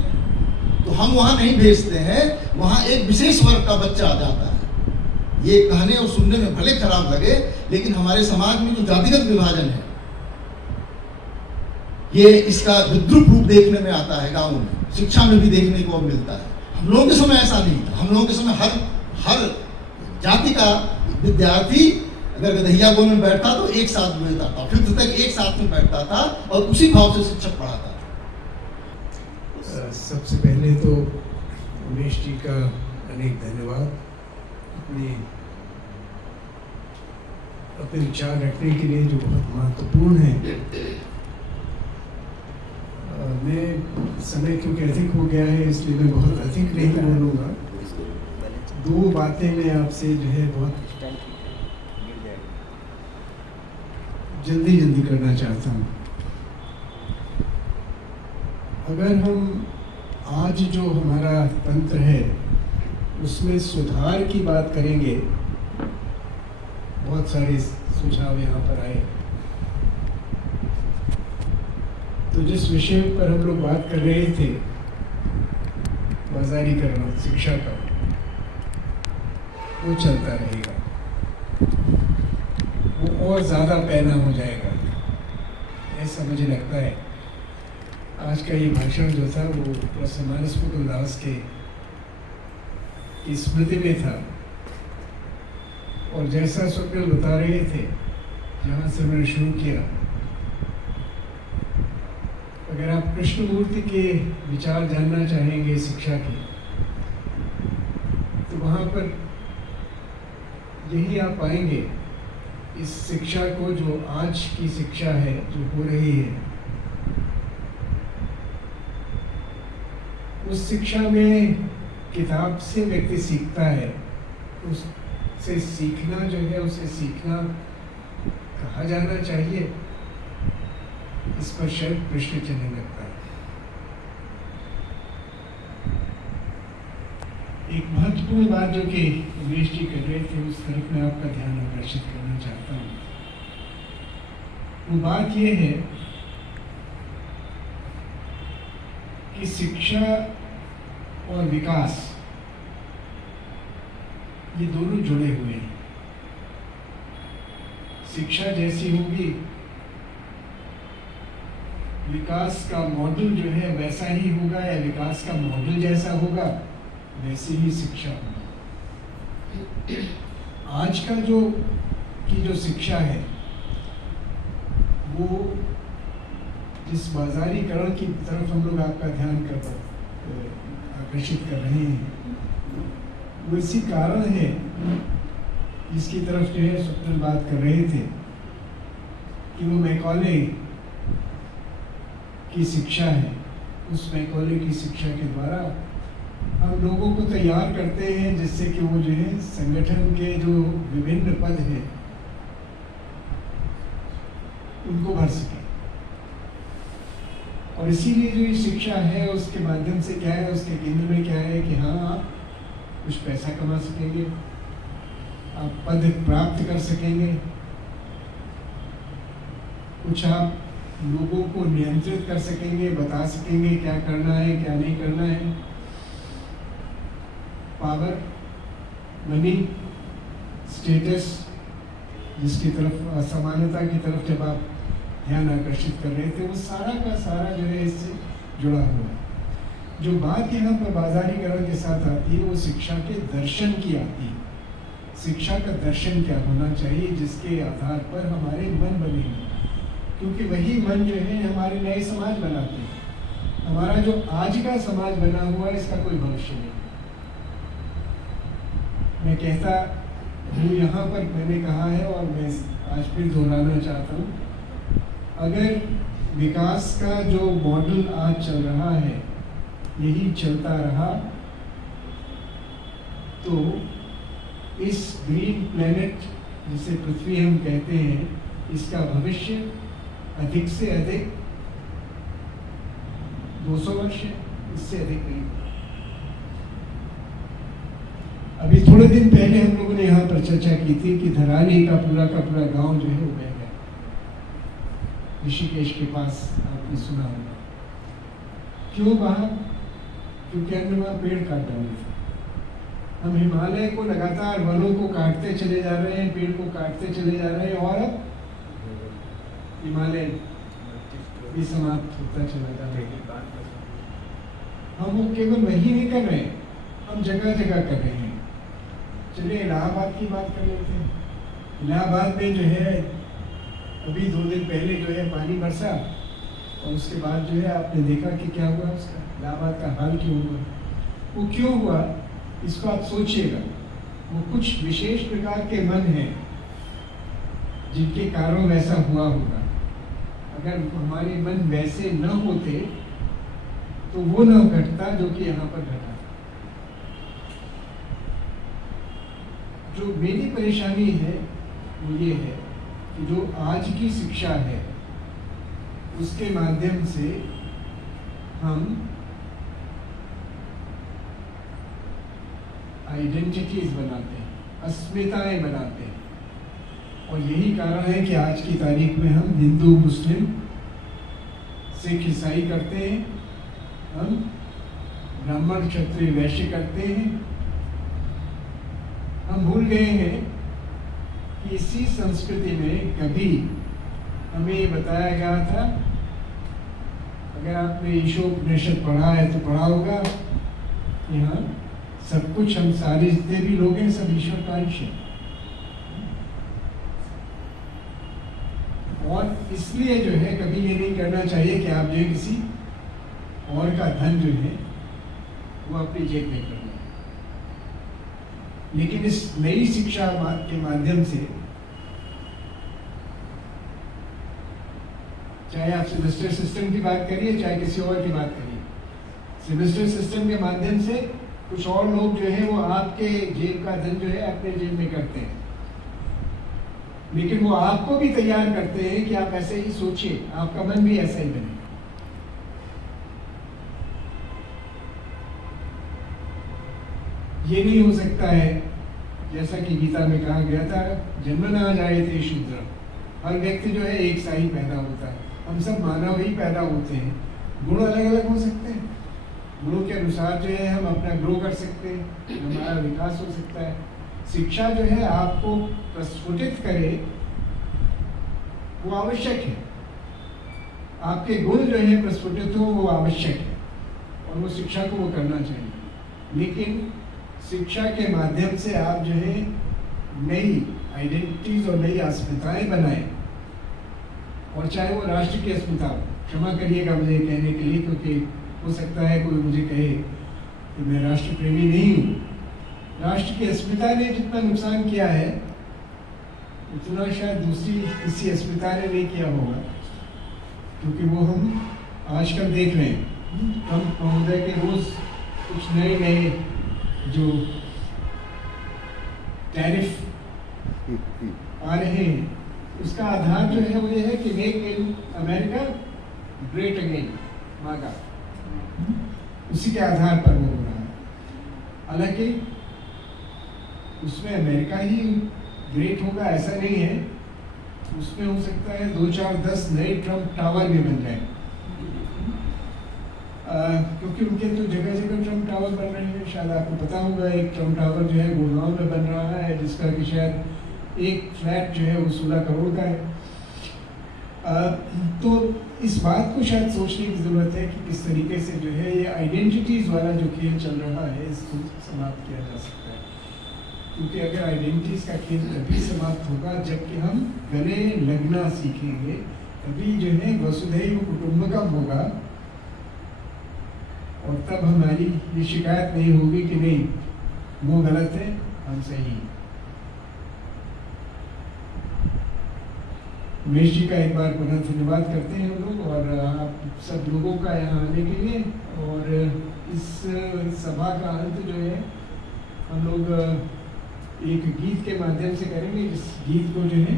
तो हम वहाँ नहीं भेजते हैं, वहाँ एक विशेष वर्ग का बच्चा आ जाता है। ये कहने और सुनने में भले खराब लगे, लेकिन हमारे समाज में जो जातिगत विभाजन है, ये इसका विद्रूप रूप देखने में आता है। गाँव में शिक्षा में भी देखने को मिलता है। हम लोगों के समय ऐसा नहीं था। हम लोगों के समय हर जाति का विद्यार्थी अगर गदहिया गोल में बैठता तो एक साथ बैठता था, 5th तक एक साथ में बैठता था और उसी भाव से शिक्षक पढ़ाता था। सबसे पहले तो उमेश जी का अनेक धन्यवाद अपने विचार रखने के लिए, जो बहुत महत्वपूर्ण है। मैं समय क्योंकि अधिक हो गया है, इसलिए मैं बहुत अधिक नहीं बोलूँगा। 2 बातें मैं आपसे जो है बहुत जल्दी करना चाहता हूँ। अगर हम आज जो हमारा तंत्र है उसमें सुधार की बात करेंगे, बहुत सारे सुझाव यहाँ पर आए, तो जिस विषय पर हम लोग बात कर रहे थे, बाजारीकरण शिक्षा का, वो चलता रहेगा, वो और ज़्यादा पैना हो जाएगा, ऐसा मुझे लगता है। आज का ये भाषण जो था वो प्रोफेसर मानस मुकुल दास के स्मृति में था, और जैसा स्वप्निल बता रहे थे, जहाँ से मैंने शुरू किया, अगर आप कृष्णमूर्ति के विचार जानना चाहेंगे शिक्षा के, तो वहाँ पर यही आप पाएंगे। इस शिक्षा को, जो आज की शिक्षा है जो हो रही है, उस शिक्षा में किताब से व्यक्ति सीखता है, उससे सीखना जो है, उसे सीखना कहा जाना चाहिए, इस पर शायद प्रश्न चलने लगता है। एक महत्वपूर्ण बात जो कि उमेश जी कर रहे थे, उस तरफ मैं आपका ध्यान आकर्षित करना चाहता हूँ। वो बात ये है कि शिक्षा और विकास, ये दोनों जुड़े हुए हैं। शिक्षा जैसी होगी, विकास का मॉडल जो है वैसा ही होगा या विकास का मॉडल जैसा होगा वैसे ही शिक्षा होगी। आज का जो शिक्षा है वो जिस बाजारीकरण की तरफ हम लोग आपका ध्यान आकर्षित कर रहे हैं वो इसी कारण है, जिसकी तरफ जो है स्वप्न बात कर रहे थे कि वो मैकॉले की शिक्षा है। उस मैकॉले की शिक्षा के द्वारा हम लोगों को तैयार करते हैं जिससे कि वो जो है संगठन के जो विभिन्न पद हैं उनको भर सके। और इसीलिए जो ये शिक्षा है उसके माध्यम से क्या है, उसके केंद्र में क्या है कि हाँ आप कुछ पैसा कमा सकेंगे, आप पद प्राप्त कर सकेंगे, कुछ आप लोगों को नियंत्रित कर सकेंगे, बता सकेंगे क्या करना है क्या नहीं करना है। पावर, मनी, स्टेटस, जिसकी तरफ असमानता की तरफ जब आप ध्यान आकर्षित कर रहे थे, वो सारा का सारा जो है इससे जुड़ा हुआ है। जो बात यहाँ पर बाजारीकरण के साथ आती है वो शिक्षा के दर्शन की आती है। शिक्षा का दर्शन क्या होना चाहिए जिसके आधार पर हमारे मन बनेंगे, क्योंकि वही मन जो है हमारे नए समाज बनाते हैं। हमारा जो आज का समाज बना हुआ है इसका कोई भविष्य नहीं। मैं कहता हूँ यहाँ पर, मैंने कहा है और मैं आज फिर दोहराना चाहता हूँ, अगर विकास का जो मॉडल आज चल रहा है यही चलता रहा तो इस ग्रीन प्लेनेट जिसे पृथ्वी हम कहते हैं, इसका भविष्य अधिक से अधिक 200 वर्ष है, इससे अधिक नहीं। अभी थोड़े दिन पहले हम लोगों ने यहाँ पर चर्चा की थी कि धराली का पूरा गांव जो है वो बह गया। ऋषिकेश के पास आपने सुना होगा। क्यों बहा? क्योंकि हमने वहाँ पेड़ काट डाले थे। हम हिमालय को लगातार वनों को काटते चले जा रहे हैं, पेड़ को काटते चले जा रहे हैं और अब हिमालय भी समाप्त होता चला जा रहा है। हम वो केवल वही नहीं कर रहे हैं, हम जगह जगह कर रहे हैं। चलिए इलाहाबाद की बात कर लेते हैं। इलाहाबाद में जो है अभी 2 दिन पहले जो है पानी बरसा और उसके बाद जो है आपने देखा कि क्या हुआ, उसका इलाहाबाद का हाल क्यों हुआ। वो क्यों हुआ इसको आप सोचिएगा। वो कुछ विशेष प्रकार के मन हैं जिनके कारण वैसा हुआ होगा। अगर हमारे मन वैसे न होते तो वो न घटता जो कि यहाँ पर घटा। जो मेरी परेशानी है वो ये है कि जो आज की शिक्षा है उसके माध्यम से हम आइडेंटिटीज बनाते हैं, अस्मिताएं बनाते हैं। और यही कारण है कि आज की तारीख में हम हिंदू, मुस्लिम, सिख, ईसाई करते हैं, हम ब्राह्मण, क्षत्रिय, वैश्य करते हैं। हम भूल गए हैं कि इसी संस्कृति में कभी हमें ये बताया गया था, अगर आपने ईशोपनिषद पढ़ा है तो पढ़ा होगा, यहाँ सब कुछ, हम सारे जितने भी लोग हैं सब ईश्वर का अंश है। और इसलिए जो है कभी ये नहीं करना चाहिए कि आप जो है किसी और का धन जो है वो अपनी जेब में कर लें। लेकिन इस नई शिक्षा के माध्यम से, चाहे आप सेमेस्टर सिस्टम की बात करिए चाहे किसी और की बात करिए, सेमेस्टर सिस्टम के माध्यम से कुछ और लोग जो है वो आपके जेब का धन जो है अपने जेब में करते हैं, लेकिन वो आपको भी तैयार करते हैं कि आप ऐसे ही सोचिए, आपका मन भी ऐसा ही बने। ये नहीं हो सकता है जैसा कि गीता में कहा गया था, जन्मना जायते शूद्र। हर व्यक्ति जो है एक सा ही पैदा होता है, हम सब मानव ही पैदा होते हैं। गुण अलग अलग हो सकते हैं, गुणों के अनुसार जो है हम अपना ग्रो कर सकते हैं, हमारा विकास हो सकता है। शिक्षा जो है आपको प्रस्फुटित करे वो आवश्यक है, आपके गुण जो है प्रस्फुटित हो वो आवश्यक है और वो शिक्षा को वो करना चाहिए, लेकिन शिक्षा के माध्यम से आप जो है नई आइडेंटिटीज और नई अस्मिताएं बनाएं, और चाहे वो राष्ट्र की अस्मिता हो। क्षमा करिएगा मुझे कहने के लिए, क्योंकि हो सकता है कोई मुझे कहे कि मैं राष्ट्र प्रेमी नहीं हूँ। राष्ट्र की अस्मिता ने जितना नुकसान किया है उतना शायद दूसरी किसी अस्मिता ने नहीं किया होगा, क्योंकि वो हम आजकल देख रहे हैं। ट्रम्प महोदय के रोज कुछ नए नए जो टैरिफ आ रहे हैं, उसका आधार जो है वो ये है कि make in America great again, मागा, उसी के आधार पर वो हो रहा है। हालांकि उसमें अमेरिका ही ग्रेट होगा ऐसा नहीं है, उसमें हो सकता है 2, 4, 10 नए ट्रम्प टावर भी बन जाए, क्योंकि उनके तो जगह जगह ट्रम्प टावर बन रहे हैं। शायद आपको पता होगा एक ट्रम्प टावर जो है गुड़गांव में बन रहा है, जिसका कि शायद एक फ्लैट जो है वो 16 करोड़ का है। तो इस बात को शायद सोचने की ज़रूरत है कि किस तरीके से जो है ये आइडेंटिटीज़ वाला जो खेल चल रहा है इसको समाप्त किया जा सकता है, क्योंकि अगर आइडेंटिटीज़ का खेल तभी समाप्त होगा जबकि हम गले लगना सीखेंगे, तभी जो है वसुधैव कुटुंबकम होगा, और तब हमारी ये शिकायत नहीं होगी कि नहीं वो गलत है हम सही। उमेश जी का एक बार पुनः धन्यवाद करते हैं हम लोग, और आप सब लोगों का यहाँ आने के लिए। और इस सभा का अंत जो है हम लोग एक गीत के माध्यम से करेंगे, जिस गीत को जो है